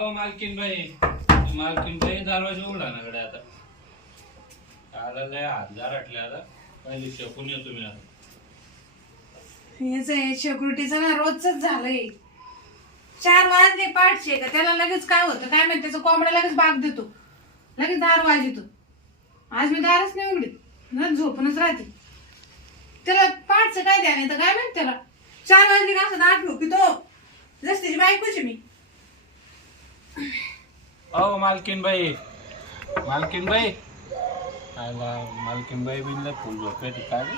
अहो मालकीन बाई मालकीन बाई दरवाजा उघडा ना कडे आता. आला लय हात गारटले आता. पहिले शेकून येतो मी आता. हेच आहे सिक्युरिटीचं ना रोजच झालंय. चार वाजले पाठशे का? त्याला लगेच काय होतं? काय माहिती? त्याचा कोंबडा लगेच बाग देतो. लगेच दार वाजतो आज मी दारच नाही उघडीत ना झोपूनच राहते. त्याला पाठचं काय द्या नाही तर काय माहिती त्याला? चार वाजले का असं दाट झोपितो जस त्याची बायकोची मी. अहो मालकीनबाई. मालकीनबाई. आला मालकीन बाई बिनला फुल झोपेत काय रे?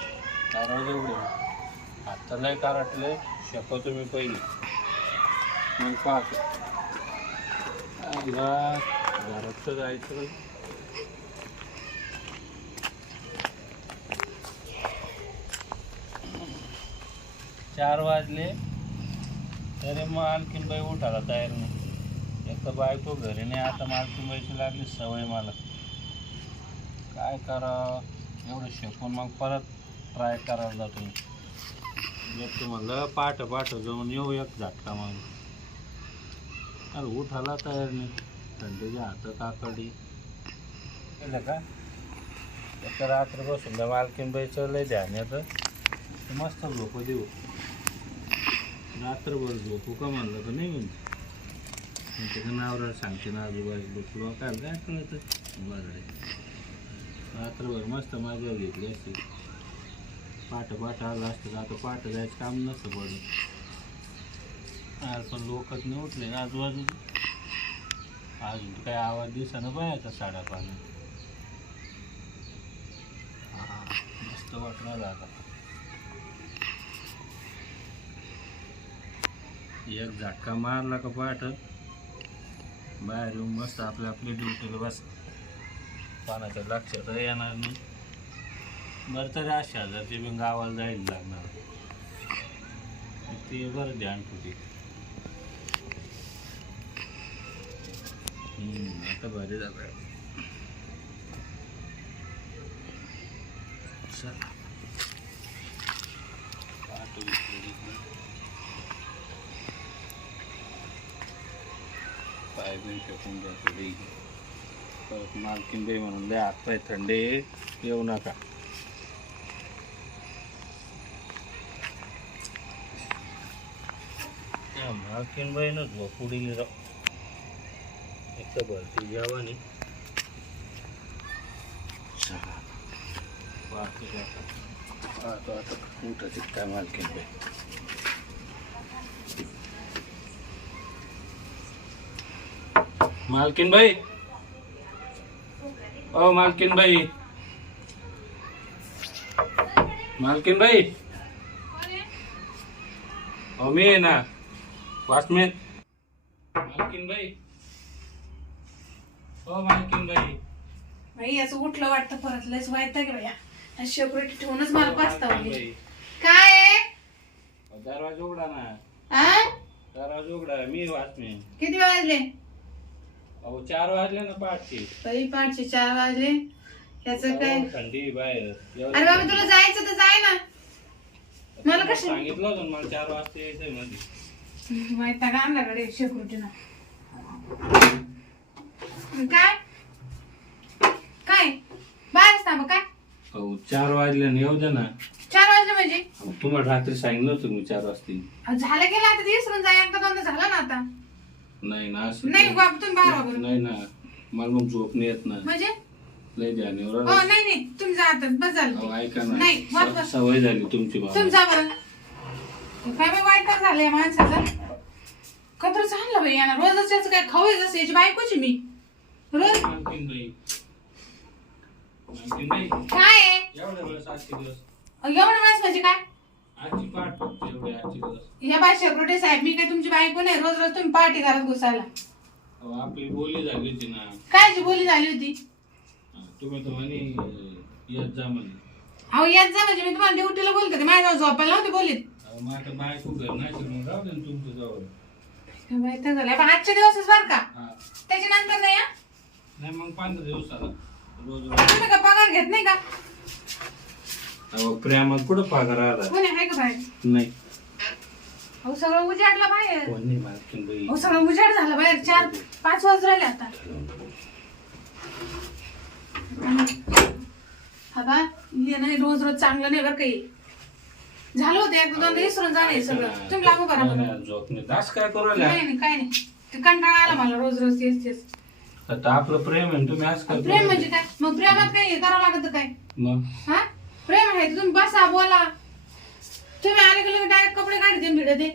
एवढे आता लय कारटले शेकवतो तुम्ही पहिले. मग पाहतो. आला घरात तर जायचं चार वाजले. तरी मग आणखीन बाई उठायला तयार नाही. तर बायको घरी नाही. आता मालकीन तुंबायची लागली सवय मला. काय करा एवढं शिकून मग परत ट्राय करायला जातो मी. एक म्हणलं पाठ पाठ जाऊन येऊ एक झटका मग अरे उठाला तयार नाही. थंडीच्या हात काकडी केलं का? एक तर रात्र बसून द्या मालकीन बाईचं लय ध्यान येतं. तर मस्त झोप देऊ. रात्रभर झोपू का म्हणलं तर नाही म्हणजे त्याचं नाव सांगते ना आजूबाजूला. तुला काय काय कळत? बरं रात्रभर मस्त मजा घेतली असते. पाठ पाठ आलं असतं का आता पाठ जायचं काम नसतं पडलं आज पण लोकच नाही उठले ना आजूबाजू अजून काय आवाज आवाज दिसानं बायाचा साडा पाणी. हा मस्त वाटणार आता. एक झटका मारला का पाठ? बाहेर येऊन मस्त आपल्या आपली ड्युटीला बस. पाण्याच्या लक्षात येणार नाही. बरं तरी अशा हजारचे बी गावाला जायला लागणार. ते बरं ध्यान ठेवते आता बरे झालं चला. पाय बी फेकून द्या थोडी परत मालकीन बाई म्हणून द्या हात पाय थंडे येऊ नका. मालकीन बाईनं झोपू दिली राव. एक तर भरती पाहतो ते आता. उठायची काय मालकीन बाई. मालकीन बाई ओ मालकीन बाई मालकीन बाई हो मी आहे ना वाचमेन. मालकीन बाई हो मालकीन बाई भाई याचं उठलं वाटतं परत लयच वाईट की भैया सिक्युरिटी ठेवूनच मला पाचता मालकीन होती बाई. काय आहे? दरवाजा उघडा ना. आ? दरवाजा उघडा मी वाचमेन. किती वाजले? अहो चार वाजले ना पाठची. बाई पाचशे चार वाजले. याचं काय? अहो, थंडी बाहेर. अरे बाबा तुला जायचं तर जाय ना. मला कशी- सांगितलं होतं ना मला चार वाजता यायचंयमध्ये माहिती का आणला कडे सिक्युरिटीनं काय? काय? बाहेर थांबा काय? अहो चार वाजले ना येऊ दे ना. चार वाजले म्हणजे? अहो, तुम्हाला रात्री सांगितलं होतं मी चार वाजता अहो, झालं गेलं आता? ते विसरून जाय एकदा दोनदा झालं ना आता. नाही ना असं नाही बाबा तुम्ही बाहेर वापरून नाही ना मला मग झोप नाही येत ना. म्हणजे? लय ध्यानीवर हो. नाही नाही तुम्ही जा आता बस झालं ते. ऐका नाही, ना वाट स- बस. सवय झाली तुमची तुम्ही बाबा जा बरं. काय बाई वाईट तर झालंय माणसाचं? कत्र झालं बाई यानं. रोजच याचं काय खवय जसं? याची बायकोची मी. रोज? आणखीन आणखीन काय आहे? एवढ्या वेळेस आजचे दिवस. अहो, एवढं वेळेस म्हणजे काय? आजची पाठ फक्त एवढे आजचे दिवस या बाय शेकडे साहेब मी काय तुमची बायको नाही? रोज रोज तुम्ही पार्टी घरात घुसायला. अहो, आपली बोली झाली होती ना. काय जी बोली झाली होती? तुम्ही तर म्हणे येत जा म्हणे. अहो यात जा म्हणजे मी तुम्हाला ड्युटीला बोलते ते माझ्या झोपायला नव्हते बोलीत. अहो, मग आता बायको घर नाही तर मग राहू दे ना तुमच्या जवळ. काय माहीत नाही झालं पण आजच्या दिवसच बरं का? हा. त्याच्यानंतर नाही हा? नाही मग पंधरा दिवसाला रोज तुम्ही का पगार घेत नाही का? अहो प्रेमात कुठं पगार आला कोणी आहे का बाहेर? नाही. अहो सगळं उजाडलं बाहेर. कोण नाही मालकीन बाई? अहो सगळं उजाड झालं बाहेर. चार पाच वाजून राहिले आता. हा बा हे नाही रोज रोज चांगलं नाही बरं काही. झालं होतं एक दोन विसरून जाणे सगळं. तुम्ही लागू करा बरं. नाही, झोप नाही. दास काय करू राहिल्या? नाही नाही काय नाही. ते कंटाळा आला मला रोज रोज तेच तेच. आता आपलं प्रेम आहे तुम्ही आज काय प्रेम म्हणजे काय? मग प्रेमात काय हे करावं लागतं काय? मग? हा? प्रेम आहे तुम्ही बसा बोला. तुम्ही आले गेले डायरेक्ट कपडे काढते भिडत ते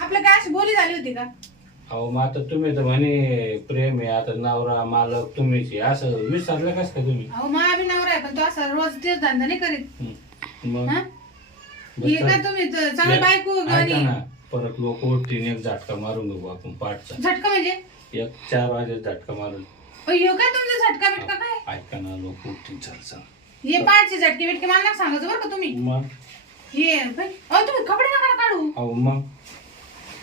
आपलं काय अशी बोली झाली होती का? अहो मग आता तुम्ही तर म्हणे प्रेम आहे आता नवरा मालक तुम्हीच आहे. असं विसरलं कस काय तुम्ही? अहो मा बी नवरा आहे पण तो असा रोज तेच धंदा नाही करीत. हं. मग? हा? हे चल. तुम्ही चांगली बायको ऐका आणि ना परत लोक उठतील एक झटका मारून घेऊ आपण पाठचा. झटका म्हणजे? एक चार वाजे झटका मारून. अय्यो काय तुमचा झटका बिटका काय? ऐका ना लोक उठतील चल चल. हे पाचशे झटके बिटके मला नका सांगायचं बरं का तुम्ही. मग? हे बाई, अहो तुम्ही कपडे नका काढू. अहो मग?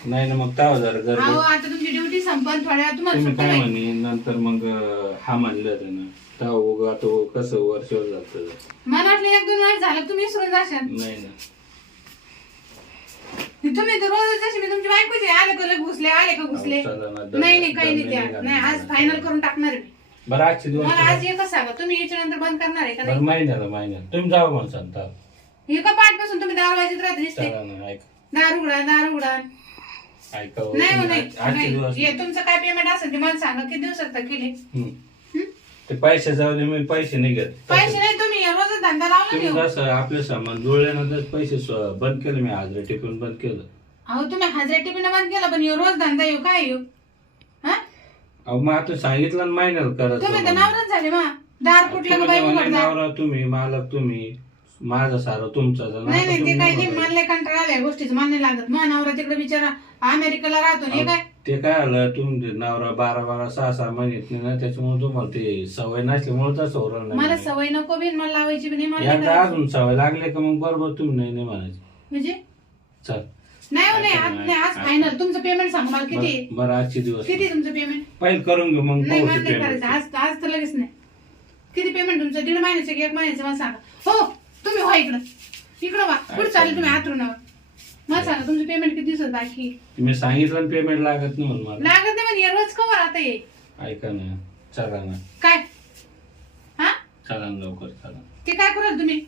नाही ना मग काय जरा अहो गरबड आता तुमची ड्युटी संपल थोड्या वेळात तुम्हाला तुम्ही सुट्टी काय होईल. म्हणे? नंतर मग अं, हा म्हणलं होतं ना तेव्हा उगा तो कसं वर्षावर जात मला वाटलं एक दोन वेळेस झालं तुम्ही विसरून जाशाल. नाही ना. तुम्ही तर रोज जशी मी तुमची बायकोची आले का लग घुसले आले का घुसले. अहो, चला ना, दम- नाही नाही काही नाही त्या. नाही नाही आज. फायनल करून टाकणार आहे मी. बरं आजचे दिवस मला आज एकच सांगा तुम्ही याच्यानंतर बंद करणार आहे का बरं नाही? महिन्याला महिन्याला. तुम्ही जावा म्हणून सांगता. हे का पाठपासून तुम्ही दार वाजत राहते नुसते चला ना ऐक. दार उघडा दार उघडा ऐका हो, नाही हो, तुम्ही नाही आज- आजचे दिवस नाही. हे तुमचं काय पेमेंट असेल ते मला सांगा किती दिवसात केले? ते पैसे जाऊ दे मी पैसे नाही घेत. पैसे नाही तुम्ही रोजच धंदा लावला तुम्ही नाही हो. जसं आपले सामान जुळल्यानंतर पैसे बंद केलं मी हाजरे टिपून बंद केलं. अहो तुम्ही हजार टिफिन बंद केला पण रोज धंदा येऊ काय येऊ अहो मग आता सांगितलं ना महिन्याला करत तुम्ही तर. नवराच झाले मा दार कुठलं का तुम्ही बाई म्हणे उघडणार नवरा तुम्ही मालक तुम्ही माझं सारं तुमचं जण. नाही नाही ते तुम्ही काय. मला लय कंटाळा आलाय गोष्टीचं मला नाही लागत. मग नवरा तिकडे बिचारा अमेरिकेला राहतो हे काय? ते काय आलं तुमचे नवरा बारा बारा सहा सहा महिन्यात नाही ना त्याच्यामुळे तुम्हाला ते सवय नसल्यामुळे तसं होणार मला नाही सवय नको बिन मला लावायची बी नाही मला नाही एकदा करायची. अजून सवय लागले का मग? बरोबर तुम्ही नाही नाही म्हणायचे. म्हणजे? चल. नाही हो नाही आज नाही आज फायनल तुमचं पेमेंट सांगा मला किती? आहे? बरं बरं, आजचे दिवस. किती आहे तुमचं पेमेंट पहिले करून घेऊ मग नाही पाहू मला ते नाही करायचं. payment. आज आज तर लगेच नाही. किती पेमेंट तुमचं? दीड महिन्याचं की एक महिन्याचं? मला सांगा. हो तुम्ही व्हा इकडं. इकडं व्हा. पुढे चालेल तुम्ही आतरुणावर मला सांगा तुमचं पेमेंट किती दिवसात बाकी? मी सांगितलं पेमेंट लागत नाही म्हणून मला. लागत नाही म्हणजे रोज कवर आता ये ऐका ना चला ना. काय? हा? चला ना लवकर चला. ते काय कराल तुम्ही?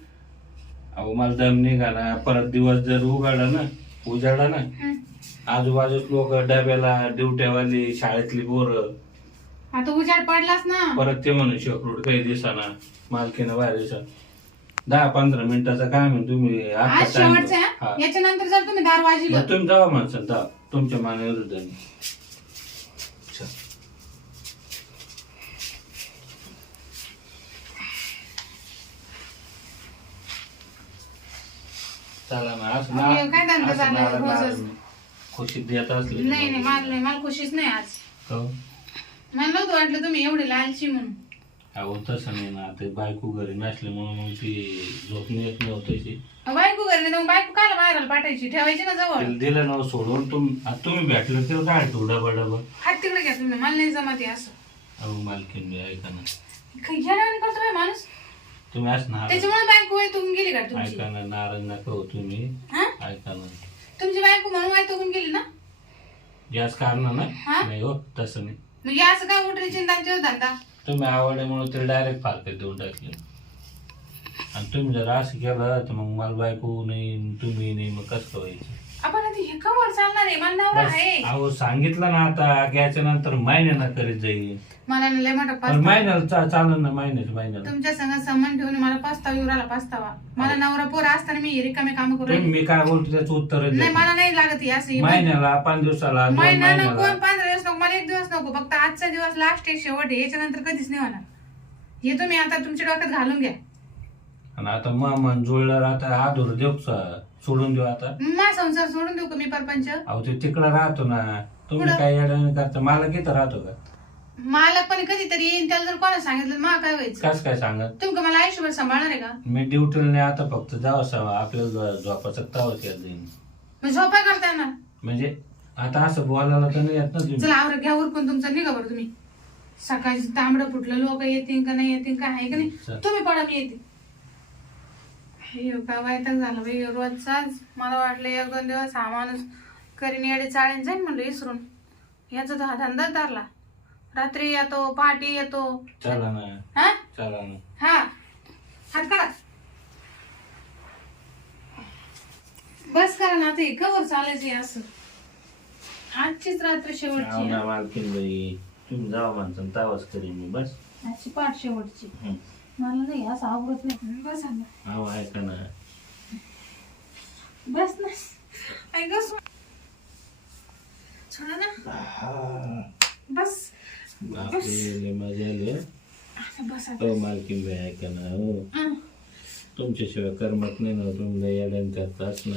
अहो मला दम निघा ना परत दिवस जर उघडला ना उजाडला ना. आजूबाजूच लोक डब्याला ड्युट्यावाली शाळेतली पोरं. आता उजाड पडलाच ना. परत ते म्हणून शेकरूड काही दिवसाना मालकीनं बाहेर दिवसा दहा पंधरा मिनिटाचं काम आहे तुम्ही आता आज time शेवटचं आहे, हा. याच्यानंतर जर तुम्ही दार वाजलं मग तुम्ही जावा माणसं जा तुमच्या मानाविरुद्ध चला ना असं ना काय धंदा असं चालला नारळ- रोजच? खुशीत देत असले नाही नाही मला नाही मला खुशीच नाही आज. हो. मला नव्हतं वाटलं तुम्ही एवढे लालची म्हणून. अहो तसं नाही ना ते बायको घरी नसल्यामुळे मग ती झोप नाही येत नव्हती अहो, बायको घरी नाही तर मग बायको कायला बाहेर पाठायची? ठेवायची ना जवळ. तिला दिलं ना सोडून तुम आता तुम्ही भेटलं तर काय तू डबा डबा. हात तिकडे घ्या तुम्ही मला नाही जमत हे असं. अहो मालकीन बी ऐका ना. येड्यावानी करतो बाई माणूस. तुम्ही असं ना त्याच्यामुळे बायको वैतून गेली का तुमची? ऐका ना नाराज नका हो तुम्ही. हा? ऐका ना तुमची बायको म्हणून वैतून गेली ना? याच कारण ना? हा? नाही हो तसं नाही. मग हे असं काय उठली चिंतांचे धंदा? तुम्ही आवडल्यामुळे ते डायरेक्ट फारकत देऊन टाकले. आणि तुम्ही जर असं केलं तर मग मला बायको नाही तुम्ही नाही मग कसं व्हायचं आपण आता हे कवर चालणार आहे? मला नवरा बस, आहे. अहो सांगितलं ना आता घ्यायच्या नंतर महिन्यानं करीत जाईल. मला ना लय मोठा पण पस्तावा. महिन्याला चा- चालेल ना महिन्याच्या महिन्याला. तुमच्या संग संबंध ठेवून मला पस्तावा येऊ राहिला पस्तावा. मला नवरा पोर असताना मी रिकामे काम करू तुम्ही राहिली. मी काय बोलतो त्याचं उत्तर नाही मला नाही लागत हे असं. हे महिन्याला पाच दिवसाला दोन महिना नको महिन्याला पंधरा दिवस नको मला एक दिवस नको. फक्त आजचा दिवस लास्ट आहे शेवट. आहे याच्यानंतर कधीच नाही होणार. हे तुम्ही आता तुमच्या डोक्यात घालून घ्या. आणि आता मग मन जुळलं आता आधुर देऊ सा- सोडून देऊ आता. मा संसार सोडून देऊ का मी परपंच? अहो ते तिकडं राहतो ना. तुम्ही कुठं? काय येडं करता? मला किती राहतो का? मालक पण कधीतरी येईन त्याला जर कोणा सांगितलं मा काय व्हायचं? कस काय सांगत? तुम्ही का मला आयुष्यभर सांभाळणार आहे का? मी ड्युटीला नाही आता फक्त जावं आपल्याला झोपाचं तावच येत जाईन. मग झोपा करता येणार. म्हणजे आता असं बोलायला तर नाही येत ना तुम्ही. चला आवर घ्या उरकून तुमचं निघा बरं तुम्ही. सकाळची तांबडं फुटलं लोक येतील का नाही येतील का आहे का नाही? चल. तुम्ही पडा मी येते. हे काय वैताग झालं बाई रोजचाच मला वाटलं एक दोन दिवस हा माणूस करीन येडे चाळीन जाईन म्हणलं विसरून याचा तर हा धंदा धरला. रात्री येतो पहाटे येतो. चला ना. हा? चला ना. हा. हात बस करा ना आता हे कवर चालायचं असं. आजचीच रात्र शेवटची ना. मालकीन बाई. तुम्ही जावा म्हणता तावाच करीन मी. बस. आजची पाठ शेवटची. हं. मला नाही असं आवडत नाही. बस ना. अहो ऐका ना. बस ना. ऐक सोडा ना. हं. बस. हो मालकीन बाई ऐका ना हो तुमच्याशिवाय करमत नाही ना तुम्ही येड्यान करताच न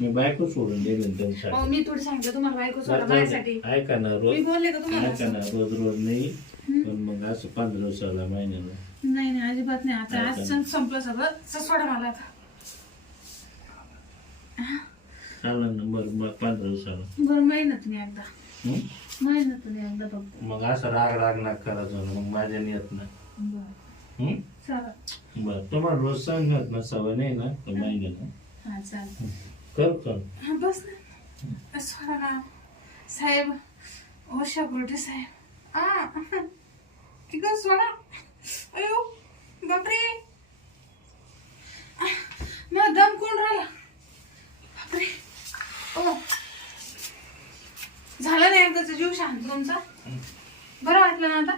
मी बायको सोडून दिली ना अहो त्यांच्यासाठी मी थोडी सांगितलं तुम्हाला बायको सोडा माझ्यासाठी. ऐका ना मी रोज बोलले का तुम्हाला? ऐका ना? रोज रोज नाही? पण मग असं पंधरा दिवसाला महिन्यानं नाही नाही अजिबात नाही. आता आज. सण संपलं सगळं सोडा मला आता. चालेल ना बरं मग पंधरा दिवसाला. बरं महिन्यातून एकदा. एकदा मग असं राग राग नाक करायचं ना मग माझ्या येत ना बरं? चला. बरं तुम्हाला रोज सांगत ना सवय नाही ना तर महिन्यानं हा चालेल करतो हा बस ना. सोडा ना. साहेब ओ शाकुर्टे साहेब. आ ठीक आहे सोडा. अयो बापरे. मग दम कोण राहिला? बापरे. ओ झालं नाही एकदाचा जीव शांत तुमचा? बरं वाटलं ना आता?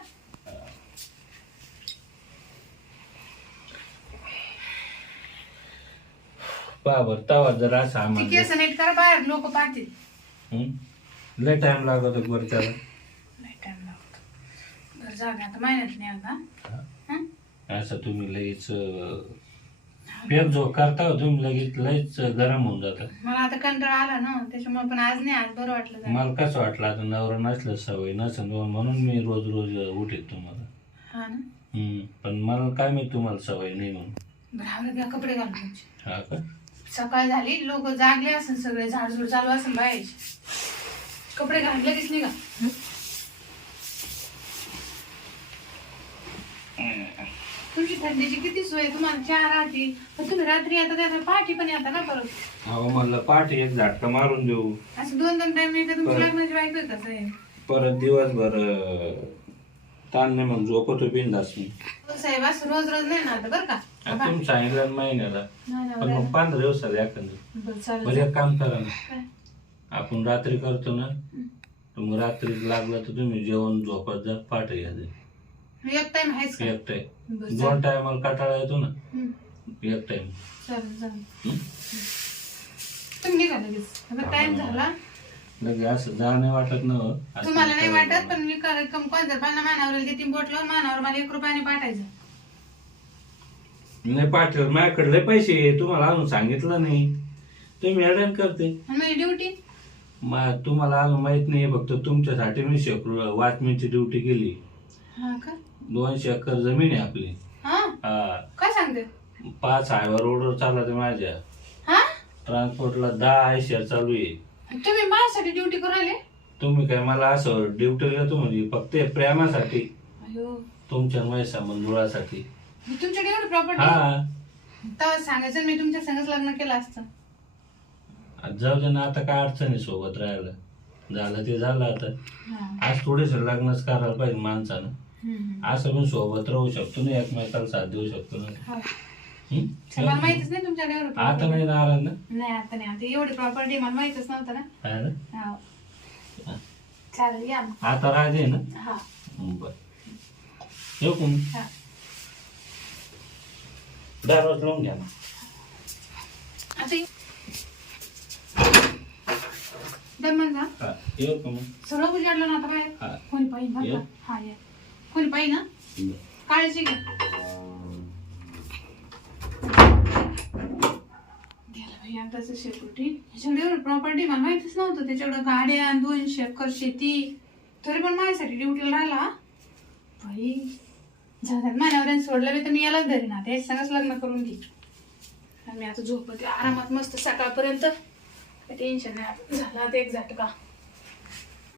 पावर तवा जर असं ठीक आम्हाला आहे नीट करा बाहेर लोक पाहतील. हं? लय टाइम लागत बरं त्याला. नाही टाइम लागतो बरं जाऊ दे आता महिन्यात नाही आता हं? असं तुम्ही लगेच पेट जो करता हो तुम्ही लगेच लयच गरम होऊन जातात मला आता कंटाळा आला ना त्याच्यामुळे पण आज नाही आज बरं वाटलं जरा. मला कसं वाटलं आता नवरा नसलं सवय नसेल म्हणून मी रोज रोज उठेत तुम्हाला. हा ना. पण मला काय माहिती तुम्हाला सवय नाही म्हणून. घ्या कपडे घालून. हा का? सकाळ झाली लोक जागले असेल सगळे झाडझुड चालू असेल बाहेरचे. कपडे घातले लगेच निघा. तुमची थंडीची किती सोय? तुम्हाला राहते. पण तुम्ही रात्री येता त्या पहाटे पण येता ना परत. अहो म्हणलं पाठी एक झटका मारून देऊ. असं दोन दोन टाइम येतं तुमची बरं. लग्नाची बायको आहे कसं आहे परत दिवसभर अं, ताण नाही मग झोपतो बिंदास मी. हो साहेब असं रोज रोज नाही ना आता बरं का? आता तुम्ही सांगितलं ना महिन्याला. नाही ना, पण बरं. मग पंधरा दिवसाला एखादं. बरं, बरं चालेल. एक काम करा ना. काय? आपण रात्री करतो ना तर मग रात्री लागलं तर तुम्ही जेवण झोपत जा पाठ घ्या ते. एक टाइम आहेच का? एक टाइम बरं, दोन टायमाला कटाळा येतो ना? हं. एक टाइम चालेल चालेल. तुम्ही निघा लगेच. आता टाइम झाला. लगे असं जा नाही वाटत ना हो. असं तुम्हाला नाही वाटत पण मी कर कम कोणत्या पाना मानावर येईल ते बोटलं मानावर मला एक रुपयाने पाठायचं नाही पाठवलं माझ्याकडे लय पैसे आहे. तुम्हाला अजून सांगितलं नाही. तुम्ही अडण करते. माझी ड्युटी? मा तुम्हाला अजून माहीत नाही फक्त तुमच्यासाठी मी शेकडो वॉचमॅनची ड्युटी केली. हा का? दोनशे एकर जमीन आहे आपली. हा? हा. काय सांगते? पाच हायवा रोडवर चालत माझ्या. हा? ट्रान्सपोर्टला दहा आयशर चालू आहे. तुम्ही माझ्यासाठी ड्युटी करू राहिले? तुम्ही काय मला असं ड्युटी देतो म्हणजे फक्त हे प्रेमासाठी अयो. तुमच्या माझ्या संबंध जुळासाठी मी तुमच्याकडे एवढी प्रॉपर्टी हा. सांगायचं मी तुमच्या संगच लग्न केलं असतं. आज जाऊ दे ना आता काय अडचण आहे सोबत राहायला? झालं ते झालं आता. हा. आज थोडेसे लग्नच करायला पाहिजे माणसानं. असं पण सोबत राहू शकतो ना एकमेकाला साथ देऊ शकतो ना. हा. मला माहितीच नाही तुमच्याकडे एवढं आता property. नाही नाराज ना? नाही आता नाही. आता एवढी प्रॉपर्टी मला माहितच नव्हतं ना. ना? हा. चालेल या मग. आता राजे ना? हा. बर. येऊ का मग? हा. दररोज लावून घ्या ना. आता ये. दमन जा. हा येऊ का मग? सगळं उजाडलं ना आता हा. बाहेर कोणी पाहिजे ये. हा या. कोणी पाहिजे ना. काळजी बाई आताच शेकोटी ह्याच्याकडे एवढं प्रॉपर्टी मला माहितीच नव्हतं. त्याच्याकडे गाड्या दोनशे एकर शेती. तरी पण माझ्यासाठी ड्युटीला राहिला. बाई झाल्यात मान्यावर सोडलं मी तर मी यालाच धरी ना. ते सगळंच लग्न करून घे. आणि मी आता झोपते. आरामात मस्त सकाळपर्यंत. टेन्शन नाही. आता झालं आता एक झटका.